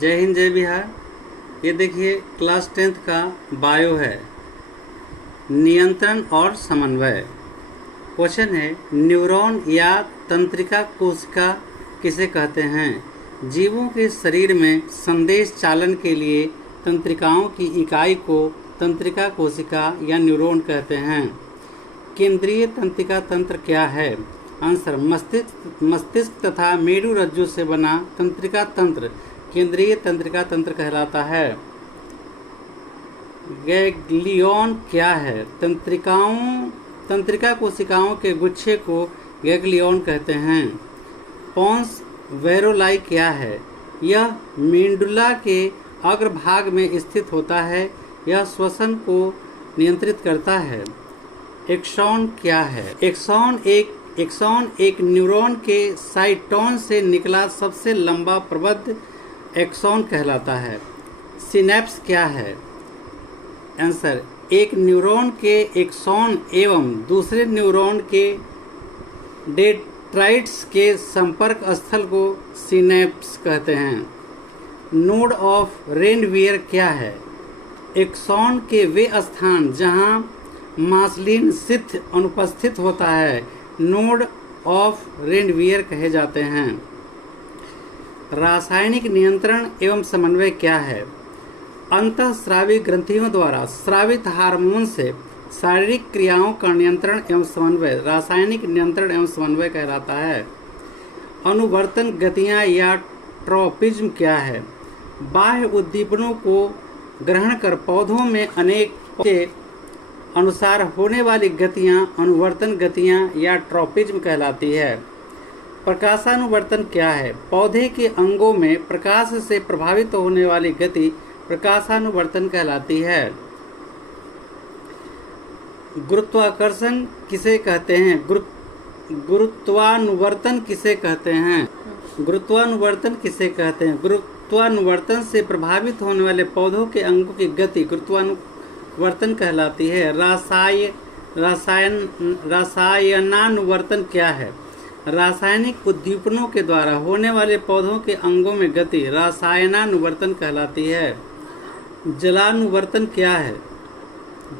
जय हिंद जय बिहार। ये देखिए क्लास 10th का बायो है, नियंत्रण और समन्वय। क्वेश्चन है, न्यूरॉन या तंत्रिका कोशिका किसे कहते हैं? जीवों के शरीर में संदेश चालन के लिए तंत्रिकाओं की इकाई को तंत्रिका कोशिका या न्यूरॉन कहते हैं। केंद्रीय तंत्रिका तंत्र क्या है? आंसर, मस्तिष्क तथा मेरुरज्जु से बना तंत्रिका तंत्र केंद्रीय तंत्रिका तंत्र कहलाता है। गैंग्लियॉन क्या है? तंत्रिका कोशिकाओं के गुच्छे को गैंग्लियॉन कहते हैं। पोंस वेरोलाई क्या है? यह मेंडुला के अग्रभाग में स्थित होता है। यह श्वसन को नियंत्रित करता है। एक्सॉन क्या है? एक्सॉन एक न्यूरॉन के साइटोन से निकला सबसे लंबा प्रबद्ध एक्सॉन कहलाता है। सिनेप्स क्या है? आंसर, एक न्यूरॉन के एक्सॉन एवं दूसरे न्यूरॉन के डेंड्राइट्स के संपर्क स्थल को सिनेप्स कहते हैं। नोड ऑफ रेनवियर क्या है? एक्सॉन के वे स्थान जहां मास्लिन शिथ अनुपस्थित होता है नोड ऑफ रेनवियर कहे जाते हैं। रासायनिक नियंत्रण एवं समन्वय क्या है? अंतःस्रावी ग्रंथियों द्वारा स्रावित हार्मोन से शारीरिक क्रियाओं का नियंत्रण एवं समन्वय रासायनिक नियंत्रण एवं समन्वय कहलाता है। अनुवर्तन गतियां या ट्रोपिज्म क्या है? बाह्य उद्दीपनों को ग्रहण कर पौधों में अनेक के अनुसार होने वाली गतियां अनुवर्तन गतियां या ट्रोपिज्म कहलाती है। प्रकाशानुवर्तन क्या है? पौधे के अंगों में प्रकाश से प्रभावित होने वाली गति प्रकाशानुवर्तन कहलाती है। गुरुत्वाकर्षण किसे कहते हैं? गुरुत्वानुवर्तन किसे कहते हैं? गुरुत्वानुवर्तन किसे कहते हैं? गुरुत्वानुवर्तन से प्रभावित होने वाले पौधों के अंगों की गति गुरुत्वानुवर्तन कहलाती है। रसायनानुवर्तन क्या है? रासायनिक उद्दीपनों के द्वारा होने वाले पौधों के अंगों में गति रसायनानुवर्तन कहलाती है। जलानुवर्तन क्या है?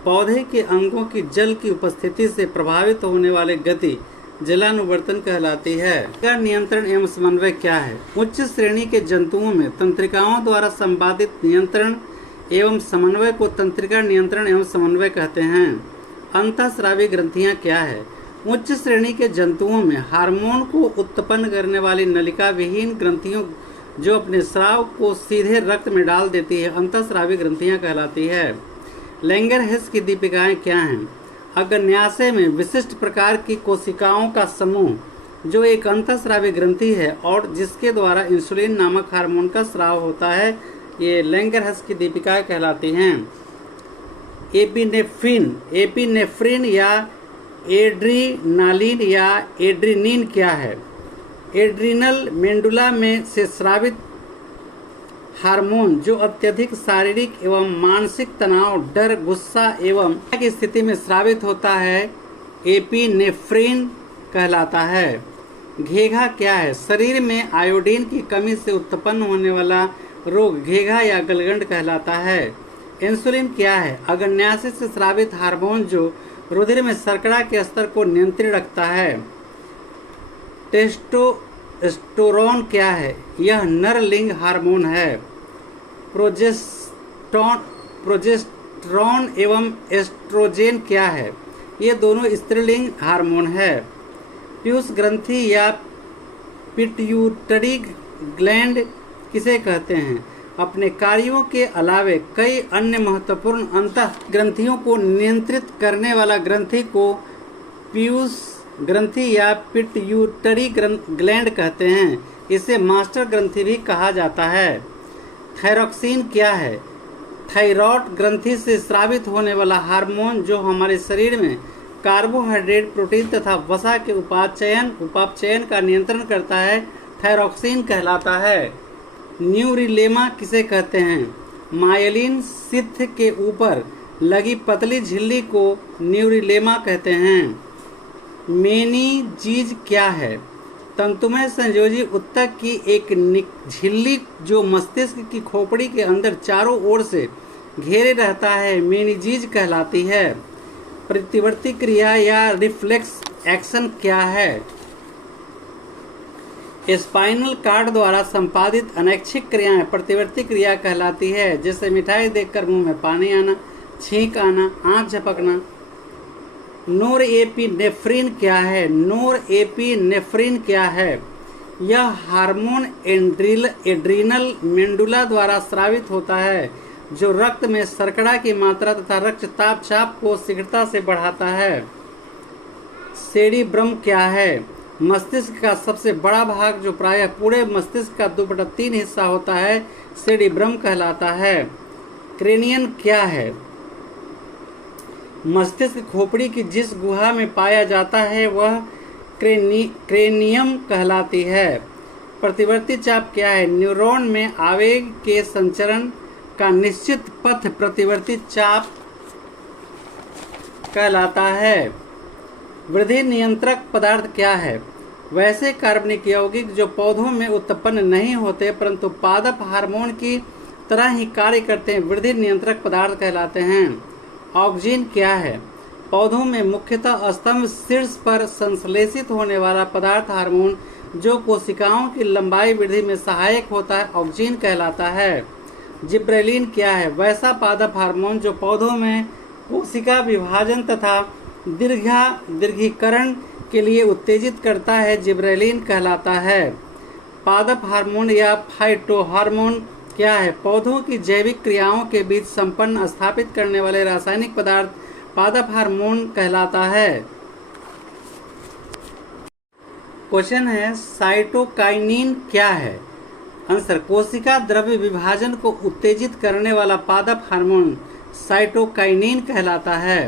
पौधे के अंगों की जल की उपस्थिति से प्रभावित होने वाले गति जलानुवर्तन कहलाती है। तंत्रिका नियंत्रण एवं समन्वय क्या है? उच्च श्रेणी के जंतुओं में तंत्रिकाओं द्वारा संपादित नियंत्रण एवं समन्वय को तंत्रिका नियंत्रण एवं समन्वय कहते हैं। अंतःस्रावी ग्रंथियां क्या है? उच्च श्रेणी के जंतुओं में हार्मोन को उत्पन्न करने वाली नलिका विहीन ग्रंथियों जो अपने स्राव को सीधे रक्त में डाल देती है अंतःस्रावी ग्रंथियां कहलाती है। लैंगरहैंस की दीपिकाएं क्या हैं? अग्न्याशय में विशिष्ट प्रकार की कोशिकाओं का समूह जो एक अंतःस्रावी ग्रंथि है और जिसके द्वारा इंसुलिन नामक हार्मोन का स्राव होता है, ये लैंगरहैंस की दीपिकाएं कहलाती हैं। एपिनेफ्रिन या एड्रीनालिन या एड्रीनिन क्या है? एड्रिनल मेंडुला में से स्रावित हार्मोन जो अत्यधिक शारीरिक एवं मानसिक तनाव, डर, गुस्सा एवं की स्थिति में स्रावित होता है, एपिनेफ्रिन कहलाता है। घेघा क्या है? शरीर में आयोडीन की कमी से उत्पन्न होने वाला रोग घेघा या गलगंड कहलाता है। इंसुलिन क्या है? अग्न्याशय से स्रावित हार्मोन जो रुधिर में शर्करा के स्तर को नियंत्रित रखता है। टेस्टोस्टेरोन क्या है? यह नर लिंग हार्मोन है। प्रोजेस्टेरोन एवं एस्ट्रोजेन क्या है? ये दोनों स्त्रीलिंग हार्मोन है। पीयूष ग्रंथि या पिट्यूटरी ग्लैंड किसे कहते हैं? अपने कार्यों के अलावे कई अन्य महत्वपूर्ण अंतः ग्रंथियों को नियंत्रित करने वाला ग्रंथि को पीयूष ग्रंथि या पिट्यूटरी ग्लैंड कहते हैं। इसे मास्टर ग्रंथि भी कहा जाता है। थायरॉक्सिन क्या है? थायरॉयड ग्रंथि से स्रावित होने वाला हार्मोन जो हमारे शरीर में कार्बोहाइड्रेट, प्रोटीन तथा वसा के उपापचयन का नियंत्रण करता है, थायरॉक्सिन कहलाता है। न्यूरिलेमा किसे कहते हैं? मायलिन शिथ के ऊपर लगी पतली झिल्ली को न्यूरिलेमा कहते हैं। मेनिंजीज क्या है? तंतुमय संयोजी ऊतक की एक झिल्ली जो मस्तिष्क की खोपड़ी के अंदर चारों ओर से घेरे रहता है मेनिंजीज कहलाती है। प्रतिवर्ती क्रिया या रिफ्लेक्स एक्शन क्या है? स्पाइनल कार्ड द्वारा संपादित अनैच्छिक क्रियाएं प्रतिवर्ती क्रिया कहलाती है, जैसे मिठाई देखकर मुंह में पानी आना, छींक आना, आंख झपकना। नोरएपिनेफ्रिन क्या है? नोरएपिनेफ्रिन क्या है? यह हार्मोन एड्रीनल मेंडुला द्वारा स्रावित होता है, जो रक्त में शर्करा की मात्रा तथा रक्तचाप चाप को शीघ्रता से बढ़ाता है। सेरिब्रम क्या है? मस्तिष्क का सबसे बड़ा भाग जो प्रायः पूरे मस्तिष्क का 2/3 हिस्सा होता है सेरिब्रम कहलाता है। क्रेनियन क्या है? मस्तिष्क खोपड़ी की जिस गुहा में पाया जाता है वह क्रेनियम कहलाती है। प्रतिवर्ती चाप क्या है? न्यूरॉन में आवेग के संचरण का निश्चित पथ प्रतिवर्ती चाप कहलाता है। वृद्धि नियंत्रक पदार्थ क्या है? वैसे कार्बनिक यौगिक जो पौधों में उत्पन्न नहीं होते परंतु पादप हार्मोन की तरह ही कार्य करते हैं वृद्धि नियंत्रक पदार्थ कहलाते हैं। ऑक्जीन क्या है? पौधों में मुख्यतः स्तंभ शीर्ष पर संश्लेषित होने वाला पदार्थ हार्मोन जो कोशिकाओं की लंबाई वृद्धि में सहायक होता है ऑक्जीन कहलाता है। जिब्रेलिन क्या है? वैसा पादप हार्मोन जो पौधों में कोशिका विभाजन तथा दीर्घीकरण के लिए उत्तेजित करता है जिब्रेलिन कहलाता है। पादप हार्मोन या फाइटोहार्मोन क्या है? पौधों की जैविक क्रियाओं के बीच संपन्न स्थापित करने वाले रासायनिक पदार्थ पादप हार्मोन कहलाता है। क्वेश्चन है साइटोकाइनिन क्या है? आंसर कोशिका द्रव्य विभाजन को उत्तेजित करने वाला पादप हार्मोन साइटोकाइनिन कहलाता है।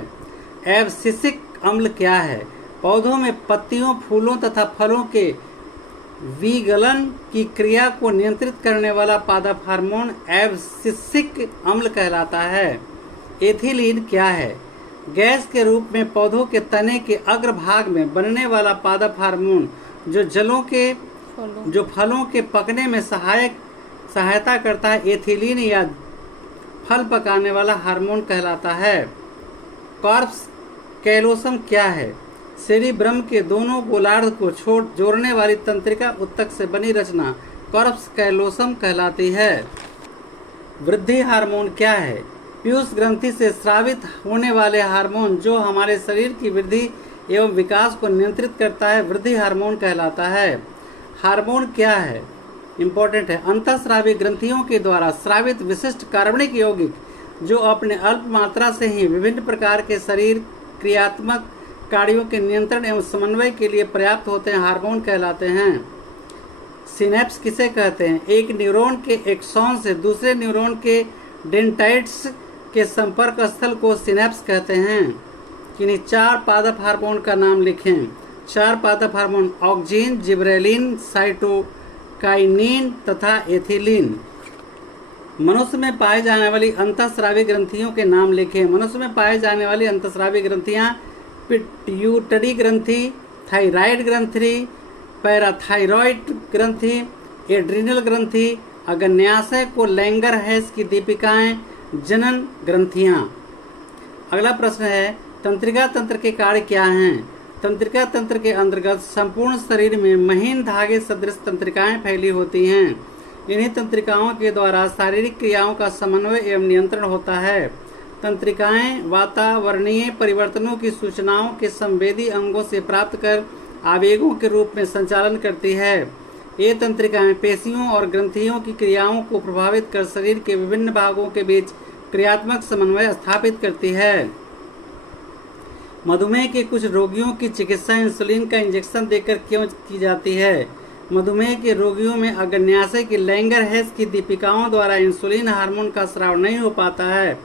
एब्सिसिक अम्ल क्या है? पौधों में पत्तियों, फूलों तथा फलों के विगलन की क्रिया को नियंत्रित करने वाला पादप हार्मोन एब्सिसिक अम्ल कहलाता है। एथिलीन क्या है? गैस के रूप में पौधों के तने के अग्रभाग में बनने वाला पादप हार्मोन जो फलों के पकने में सहायता करता है एथिलीन या फल पकाने वाला हार्मोन कहलाता है। कॉर्पस कैलोसम क्या है? सेरिब्रम के दोनों गोलार्ध को जोड़ने वाली तंत्रिका ऊतक से बनी रचना कॉर्पस कैलोसम कहलाती है। वृद्धि हार्मोन क्या है? पीयूष ग्रंथि से स्रावित होने वाले हार्मोन जो हमारे शरीर की वृद्धि एवं विकास को नियंत्रित करता है वृद्धि हार्मोन कहलाता है। हार्मोन क्या है? इम्पोर्टेंट है। अंतःस्रावी ग्रंथियों के द्वारा स्रावित विशिष्ट कार्बनिक यौगिक जो अपने अल्प मात्रा से ही विभिन्न प्रकार के शरीर क्रियात्मक कार्यों के नियंत्रण एवं समन्वय के लिए पर्याप्त होते हैं हार्मोन कहलाते हैं। सिनेप्स किसे कहते हैं? एक न्यूरॉन के एक्सॉन से दूसरे न्यूरॉन के डेंड्राइट्स के संपर्क स्थल को सिनेप्स कहते हैं। किन्हीं 4 पादप हार्मोन का नाम लिखें। 4 पादप हार्मोन ऑक्जीन, जिब्रेलिन, साइटोकाइनिन तथा एथिलीन। मनुष्य में पाए जाने वाली अंतःस्रावी ग्रंथियों के नाम लिखें। मनुष्य में पाए जाने वाली अंतःस्रावी ग्रंथियां पिट्यूटरी ग्रंथि, थायराइड ग्रंथि, पैराथायरॉइड ग्रंथि, एड्रिनल ग्रंथि, अग्न्याशय को लैंगरहैस की दीपिकाएं, जनन ग्रंथियां। अगला प्रश्न है तंत्रिका तंत्र के कार्य क्या हैं? तंत्रिका तंत्र के अंतर्गत संपूर्ण शरीर में महीन धागे सदृश तंत्रिकाएं फैली होती हैं। इन्हीं तंत्रिकाओं के द्वारा शारीरिक क्रियाओं का समन्वय एवं नियंत्रण होता है। तंत्रिकाएं वातावरणीय परिवर्तनों की सूचनाओं के संवेदी अंगों से प्राप्त कर आवेगों के रूप में संचालन करती है। ये तंत्रिकाएं पेशियों और ग्रंथियों की क्रियाओं को प्रभावित कर शरीर के विभिन्न भागों के बीच क्रियात्मक समन्वय स्थापित करती है। मधुमेह के कुछ रोगियों की चिकित्सा इंसुलिन का इंजेक्शन देकर क्यों की जाती है? मधुमेह के रोगियों में अग्न्याशय की लैंगरहैस की दीपिकाओं द्वारा इंसुलिन हार्मोन का स्राव नहीं हो पाता है।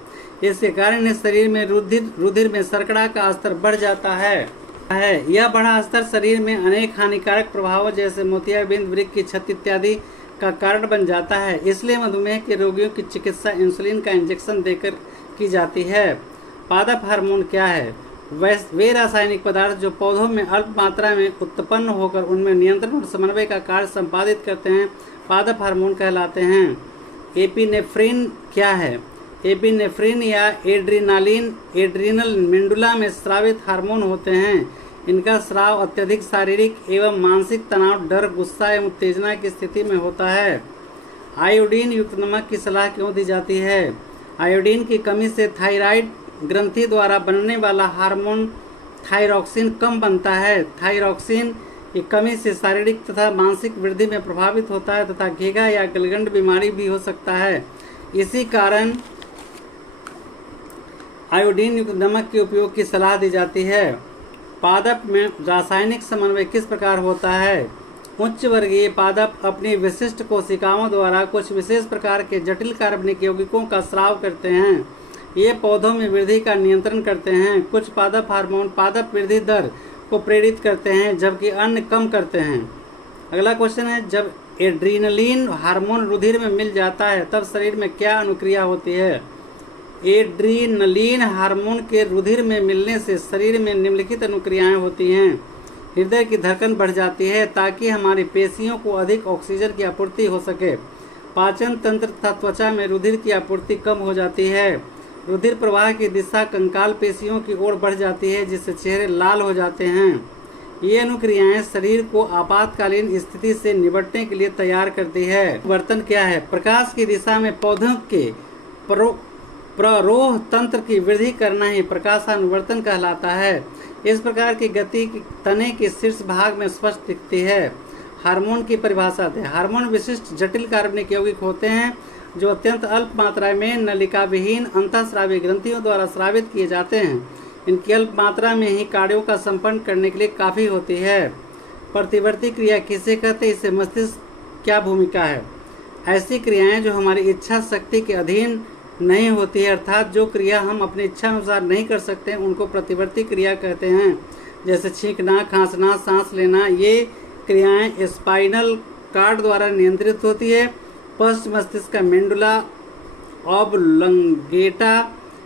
इसके कारण शरीर में रुधिर में शर्करा का स्तर बढ़ जाता है। यह बढ़ा स्तर शरीर में अनेक हानिकारक प्रभावों जैसे मोतियाबिंद, वृक्क की क्षति इत्यादि का कारण बन जाता है। इसलिए मधुमेह के रोगियों की चिकित्सा इंसुलिन का इंजेक्शन देकर की जाती है। पादप हार्मोन क्या है? वे रासायनिक पदार्थ जो पौधों में अल्प मात्रा में उत्पन्न होकर उनमें नियंत्रण और समन्वय का कार्य संपादित करते हैं पादप हार्मोन कहलाते हैं। एपिनेफ्रिन क्या है? एपिनेफ्रिन या एड्रीनालिन एड्रीनल मेंडुला में स्रावित हार्मोन होते हैं। इनका स्राव अत्यधिक शारीरिक एवं मानसिक तनाव, डर, गुस्सा एवं उत्तेजना की स्थिति में होता है। आयोडीन युक्त नमक की सलाह क्यों दी जाती है? आयोडीन की कमी से थायराइड ग्रंथि द्वारा बनने वाला हार्मोन थायरॉक्सिन कम बनता है। थायरॉक्सिन की कमी से शारीरिक तथा मानसिक वृद्धि में प्रभावित होता है तथा घेघा या गलगंड बीमारी भी हो सकता है। इसी कारण आयोडीन युक्त नमक के उपयोग की सलाह दी जाती है। पादप में रासायनिक समन्वय किस प्रकार होता है? उच्च वर्गीय पादप अपनी विशिष्ट कोशिकाओं द्वारा कुछ विशेष प्रकार के जटिल कार्बनिक यौगिकों का स्राव करते हैं। ये पौधों में वृद्धि का नियंत्रण करते हैं। कुछ पादप हार्मोन पादप वृद्धि दर को प्रेरित करते हैं जबकि अन्य कम करते हैं। अगला क्वेश्चन है, जब एड्रीनलिन हार्मोन रुधिर में मिल जाता है तब शरीर में क्या अनुक्रिया होती है? एड्रीनलिन हार्मोन के रुधिर में मिलने से शरीर में निम्नलिखित अनुक्रियाएं होती हैं। हृदय की धड़कन बढ़ जाती है ताकि हमारी पेशियों को अधिक ऑक्सीजन की आपूर्ति हो सके। पाचन तंत्र तथा त्वचा में रुधिर की आपूर्ति कम हो जाती है। रुधिर प्रवाह की दिशा कंकाल पेशियों की ओर बढ़ जाती है जिससे चेहरे लाल हो जाते हैं। ये अनुक्रियाएं शरीर को आपातकालीन स्थिति से निपटने के लिए तैयार करती है। वर्तन क्या है? प्रकाश की दिशा में पौधों के प्ररोह तंत्र की वृद्धि करना ही प्रकाशानुवर्तन कहलाता है। इस प्रकार की गति तने के शीर्ष भाग में स्पष्ट दिखती है। हार्मोन की परिभाषा है। हार्मोन विशिष्ट जटिल कार्बनिक यौगिक होते हैं जो अत्यंत अल्प मात्रा में नलिका विहीन अंतःस्रावी ग्रंथियों द्वारा स्रावित किए जाते हैं। इनकी अल्प मात्रा में ही कार्यों का संपन्न करने के लिए काफ़ी होती है। प्रतिवर्ती क्रिया किसे कहते हैं? इससे मस्तिष्क क्या भूमिका है? ऐसी क्रियाएं जो हमारी इच्छा शक्ति के अधीन नहीं होती है, अर्थात जो क्रिया हम अपनी इच्छा अनुसार नहीं कर सकते हैं, उनको प्रतिवर्ती क्रिया कहते हैं। जैसे छींकना, खांसना, सांस लेना। ये क्रियाएं स्पाइनल कार्ड द्वारा नियंत्रित होती है। पश्च मस्तिष्क का मेंडुला ऑब्लंगेटा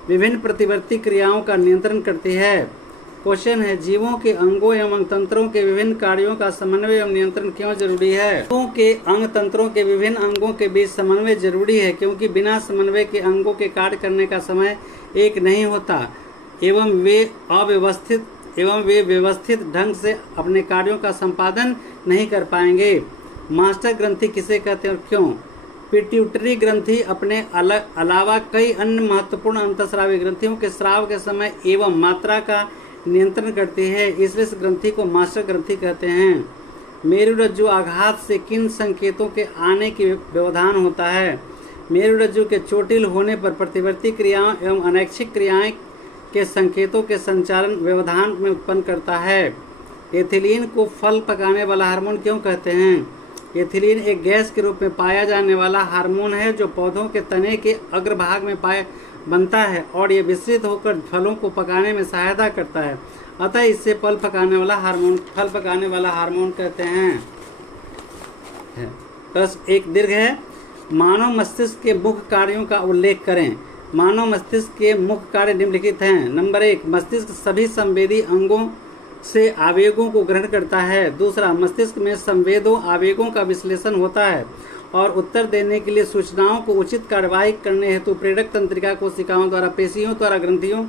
विभिन्न प्रतिवर्ती क्रियाओं का नियंत्रण करती है। क्वेश्चन है, जीवों के अंगों एवं तंत्रों के विभिन्न कार्यों का समन्वय एवं नियंत्रण क्यों जरूरी है? जीवों के अंग तंत्रों के विभिन्न अंगों के बीच समन्वय जरूरी है क्योंकि बिना समन्वय के अंगों के कार्य करने का समय एक नहीं होता एवं वे व्यवस्थित ढंग से अपने कार्यों का संपादन नहीं कर पाएंगे। मास्टर ग्रंथि किसे कहते हैं और क्यों? पिट्यूटरी ग्रंथि अपने अलावा कई अन्य महत्वपूर्ण अंतःस्रावी ग्रंथियों के स्राव के समय एवं मात्रा का नियंत्रण करती है, इसलिए इस ग्रंथि को मास्टर ग्रंथि कहते हैं। मेरुरज्जु आघात से किन संकेतों के आने की व्यवधान होता है? मेरुरज्जु के चोटिल होने पर प्रतिवर्ती क्रियाओं एवं अनैच्छिक क्रियाएं के संकेतों के संचालन व्यवधान में उत्पन्न करता है। एथिलीन को फल पकाने वाला हार्मोन क्यों कहते हैं? एथिलीन एक गैस के रूप में पाया जाने वाला हार्मोन है जो पौधों के तने के अग्रभाग में बनता है और ये विस्तृत होकर फलों को पकाने में सहायता करता है। अतः इससे फल पकाने वाला हार्मोन कहते हैं। प्रश्न एक दीर्घ है, मानव मस्तिष्क के मुख्य कार्यों का उल्लेख करें। मानव मस्तिष्क के मुख्य कार्य निम्नलिखित हैं। नंबर 1, मस्तिष्क सभी संवेदी अंगों से आवेगों को ग्रहण करता है। दूसरा, मस्तिष्क में संवेदों आवेगों का विश्लेषण होता है और उत्तर देने के लिए सूचनाओं को उचित कार्यवाही करने हेतु प्रेरक तंत्रिका कोशिकाओं द्वारा, पेशियों द्वारा, ग्रंथियों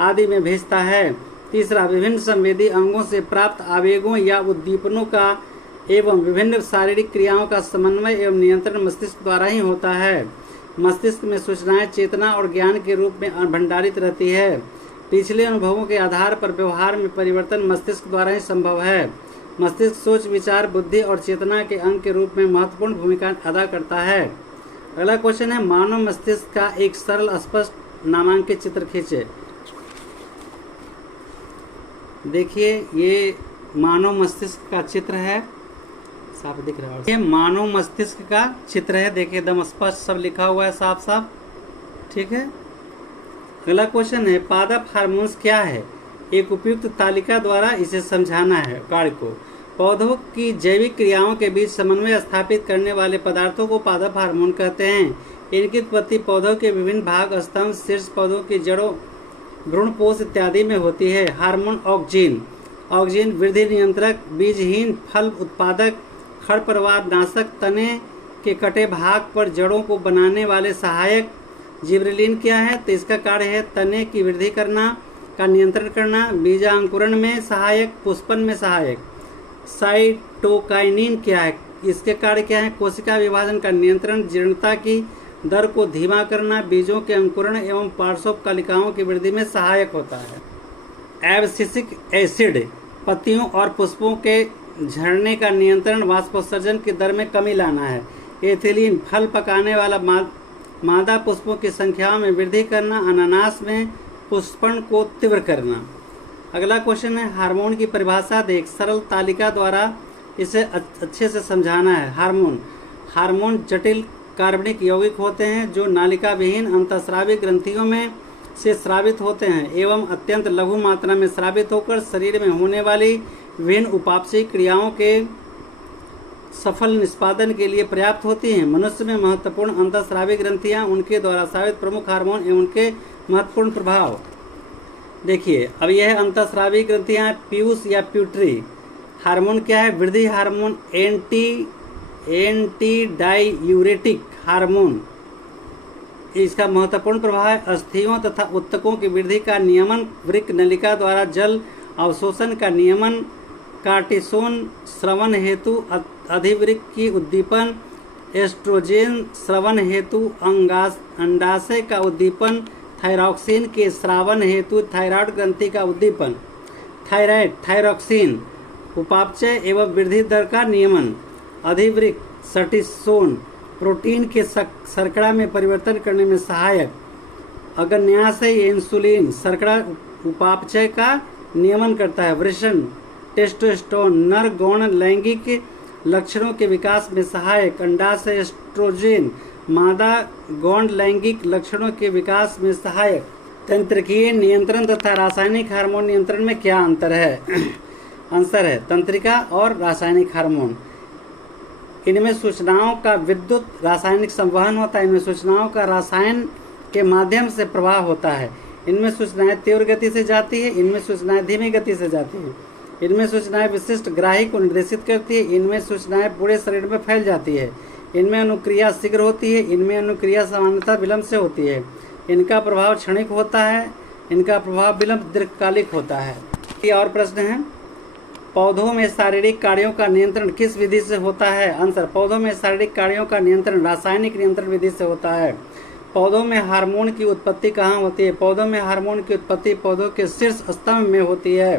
आदि में भेजता है। तीसरा, विभिन्न संवेदी अंगों से प्राप्त आवेगों या उद्दीपनों का एवं विभिन्न शारीरिक क्रियाओं का समन्वय एवं नियंत्रण मस्तिष्क द्वारा ही होता है। मस्तिष्क में सूचनाएं चेतना और ज्ञान के रूप में भंडारित रहती है। पिछले अनुभवों के आधार पर व्यवहार में परिवर्तन मस्तिष्क द्वारा ही संभव है। मस्तिष्क सोच, विचार, बुद्धि और चेतना के अंग के रूप में महत्वपूर्ण भूमिका अदा करता है। अगला क्वेश्चन है, मानव मस्तिष्क का एक सरल स्पष्ट नामांकित चित्र खींचे। देखिए, ये मानव मस्तिष्क का चित्र है, साफ दिख रहा है। ये मानव मस्तिष्क का चित्र है, देखिए एकदम स्पष्ट सब लिखा हुआ है साफ साफ, ठीक है। अगला क्वेश्चन है, पादप हार्मोन्स क्या है? एक उपयुक्त तालिका द्वारा इसे समझाना है कार्य को। पौधों की जैविक क्रियाओं के बीच समन्वय स्थापित करने वाले पदार्थों को पादप हार्मोन कहते हैं। इनकी उत्पत्ति पौधों के विभिन्न भाग, स्तंभ, शीर्ष, पौधों की जड़ों भ्रूणपोष इत्यादि में होती है। हार्मोन ऑक्जिन, ऑक्जिन वृद्धि नियंत्रक, बीजहीन फल उत्पादक, खरपतवार नाशक, तने के कटे भाग पर जड़ों को बनाने वाले सहायक। जिबरेलिन क्या है? तो इसका कार्य है तने की वृद्धि करना का नियंत्रण करना, बीजांकुरण में सहायक, पुष्पन में सहायक। साइटोकाइनिन क्या है? इसके कार्य क्या है? कोशिका विभाजन का नियंत्रण, जीर्णता की दर को धीमा करना, बीजों के अंकुरण एवं पार्श्वकालिकाओं की वृद्धि में सहायक होता है। एब्सिसिक एसिड पत्तियों और पुष्पों के झड़ने का नियंत्रण, वाष्पोत्सर्जन की दर में कमी लाना है। एथिलीन फल पकाने वाला मादा पुष्पों की संख्या में वृद्धि करना, अनानास में पुष्पन को तीव्र करना। अगला क्वेश्चन है हार्मोन की परिभाषा दे, एक सरल तालिका द्वारा इसे अच्छे से समझाना है। हार्मोन जटिल कार्बनिक यौगिक होते हैं जो नालिका विहीन अंतःस्रावी ग्रंथियों में से स्रावित होते हैं एवं अत्यंत लघु मात्रा में स्रावित होकर शरीर में होने वाली विभिन्न उपापचयी क्रियाओं के सफल निष्पादन के लिए पर्याप्त होती हैं। मनुष्य में महत्वपूर्ण अंतःस्रावी ग्रंथियां, उनके द्वारा स्रावित प्रमुख हार्मोन एवं उनके महत्वपूर्ण प्रभाव। देखिए, अब यह अंतःस्रावी ग्रंथियां पीयूष या प्यूटरी। हार्मोन क्या है? वृद्धि हार्मोन, एंटी डाइयूरेटिक हार्मोन, इसका महत्वपूर्ण प्रभाव है। अस्थियों तथा उत्तकों की वृद्धि का नियमन, वृक्क नलिका द्वारा जल अवशोषण का नियमन, कार्टिसोन श्रवण हेतु अधिवृक्क की उद्दीपन, एस्ट्रोजेन श्रवण हेतु अंडाशय का उद्दीपन, थायरॉक्सिन के श्रावण हेतु थायराइड ग्रंथि का उद्दीपन, थायरॉक्सिन उपापचय एवं वृद्धि दर का नियमन, अधिवृक्क सर्टिसोन प्रोटीन के शर्करा में परिवर्तन करने में सहायक, अग्न्याशय इंसुलिन शर्करा उपापचय का नियमन करता है, वृषण टेस्टोस्टेरोन नर गौण लैंगिक लक्षणों के विकास में सहायक, अंडाशय एस्ट्रोजेन मादा गौण लैंगिक लक्षणों के विकास में सहायक। तंत्रिकीय नियंत्रण तथा रासायनिक हार्मोन नियंत्रण में क्या अंतर है? आंसर है तंत्रिका और रासायनिक हार्मोन। इनमें सूचनाओं का विद्युत रासायनिक संवहन होता है, इनमें सूचनाओं का रसायन के माध्यम से प्रवाह होता है। इनमें सूचनाएं तीव्र गति से जाती है, इनमें सूचनाएं धीमी गति से जाती हैं। इनमें सूचनाएं विशिष्ट ग्राही को निर्देशित करती है, इनमें सूचनाएं पूरे शरीर में फैल जाती है। इनमें अनुक्रिया शीघ्र होती है, इनमें अनुक्रिया सामान्यतः विलंब से होती है। इनका प्रभाव क्षणिक होता है, इनका प्रभाव विलंब दीर्घकालिक होता है। ये और प्रश्न है, पौधों में शारीरिक कार्यों का नियंत्रण किस विधि से होता है? आंसर, पौधों में शारीरिक कार्यों का नियंत्रण रासायनिक नियंत्रण विधि से होता है। पौधों में हार्मोन की उत्पत्ति कहाँ होती है? पौधों में हार्मोन की उत्पत्ति पौधों के शीर्ष स्तंभ में होती है।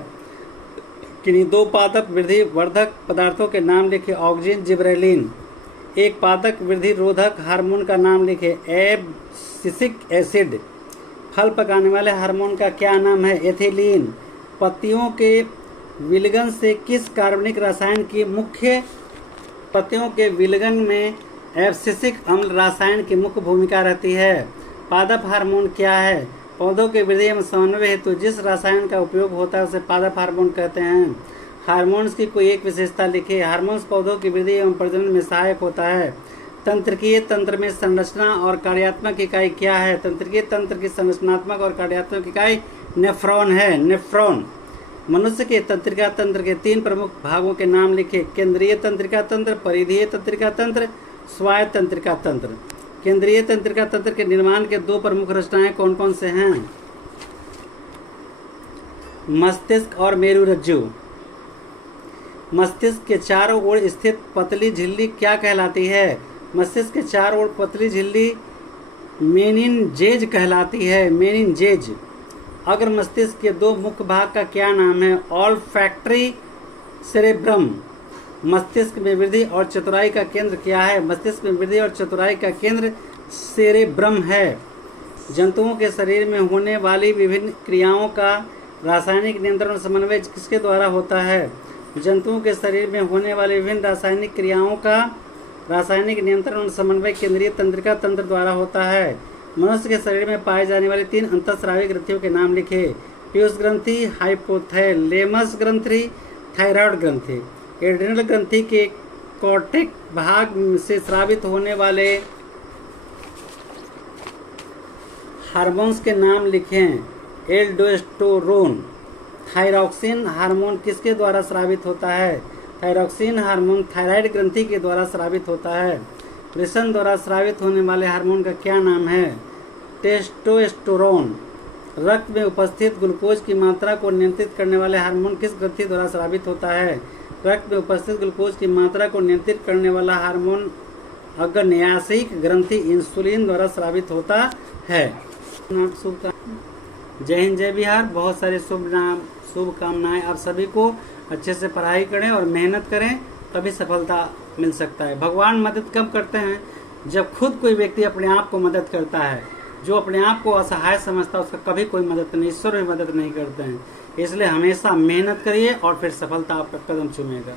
किन्हीं दो पादप वृद्धि वर्धक पदार्थों के नाम लिखे, ऑक्जिन, जिबरेलिन। एक पादप वृद्धि रोधक हार्मोन का नाम लिखे, एब्सिसिक एसिड। फल पकाने वाले हार्मोन का क्या नाम है? एथिलीन। पत्तियों के विलगन से किस कार्बनिक रसायन की पत्तियों के विलगन में एब्सिसिक अम्ल रसायन की मुख्य भूमिका रहती है? पादप हार्मोन क्या है? पौधों के वृद्धि एवं समन्वय हेतु जिस रसायन का उपयोग होता है उसे पादप हार्मोन कहते हैं। हार्मोन्स की कोई एक विशेषता लिखिए। हार्मोन्स पौधों की वृद्धि एवं प्रजनन में सहायक होता है। तंत्रिकीय तंत्र में संरचना और कार्यात्मक इकाई क्या है? तंत्रिकीय तंत्र की संरचनात्मक और कार्यात्मक इकाई नेफ्रॉन है, नेफ्रॉन। मनुष्य के तंत्रिका तंत्र के 3 प्रमुख भागों के नाम लिखे, केंद्रीय तंत्रिका तंत्र, परिधीय तंत्रिका तंत्र, स्वायत्त तंत्रिका तंत्र। केंद्रीय तंत्रिका तंत्र के निर्माण के 2 प्रमुख रचनाएं कौन कौन से हैं? मस्तिष्क और मेरुरज्जु। मस्तिष्क के चारों ओर स्थित पतली झिल्ली क्या कहलाती है? मस्तिष्क के चारों ओर पतली झिल्ली मेनिनजेज कहलाती है, मेनिनजेज। अग्र मस्तिष्क के 2 मुख्य भाग का क्या नाम है? Olfactory cerebrum. मस्तिष्क में वृद्धि और चतुराई का केंद्र क्या है? मस्तिष्क में वृद्धि और चतुराई का केंद्र सेरेब्रम है। जंतुओं के शरीर में होने वाली विभिन्न क्रियाओं का रासायनिक नियंत्रण और समन्वय किसके द्वारा होता है? जंतुओं के शरीर में होने वाली विभिन्न रासायनिक क्रियाओं का रासायनिक नियंत्रण और समन्वय केंद्रीय तंत्रिका तंत्र द्वारा होता है। मनुष्य के शरीर में पाए जाने वाली 3 अंतःस्रावी ग्रंथियों के नाम लिखे, पीयूष ग्रंथि, हाइपोथैलेमस ग्रंथि, थायराइड ग्रंथि। एड्रिनल ग्रंथि के कॉर्टेक भाग से स्रावित होने वाले हार्मोन्स के नाम लिखें, एल्डोस्टेरोन। थायरॉक्सिन हार्मोन किसके द्वारा स्रावित होता है? थायरॉक्सिन हार्मोन थायराइड ग्रंथि के द्वारा स्रावित होता है। वृषण द्वारा स्रावित होने वाले हार्मोन का क्या नाम है? टेस्टोस्टेरोन। रक्त में उपस्थित ग्लूकोज की मात्रा को नियंत्रित करने वाले हार्मोन किस ग्रंथि द्वारा स्रावित होता है? रक्त में उपस्थित ग्लूकोज की मात्रा को नियंत्रित करने वाला हार्मोन अग्न्याशयिक ग्रंथि इंसुलिन द्वारा स्रावित होता है। जय हिंद जय बिहार। बहुत सारी शुभकामनाएं आप सभी को। अच्छे से पढ़ाई करें और मेहनत करें, तभी सफलता मिल सकता है। भगवान मदद कब करते हैं? जब खुद कोई व्यक्ति अपने आप को मदद करता है। जो अपने आप को असहाय समझता है उसका कभी कोई मदद नहीं, ईश्वर भी मदद नहीं करते हैं। इसलिए हमेशा मेहनत करिए और फिर सफलता आपका कदम चूमेगा।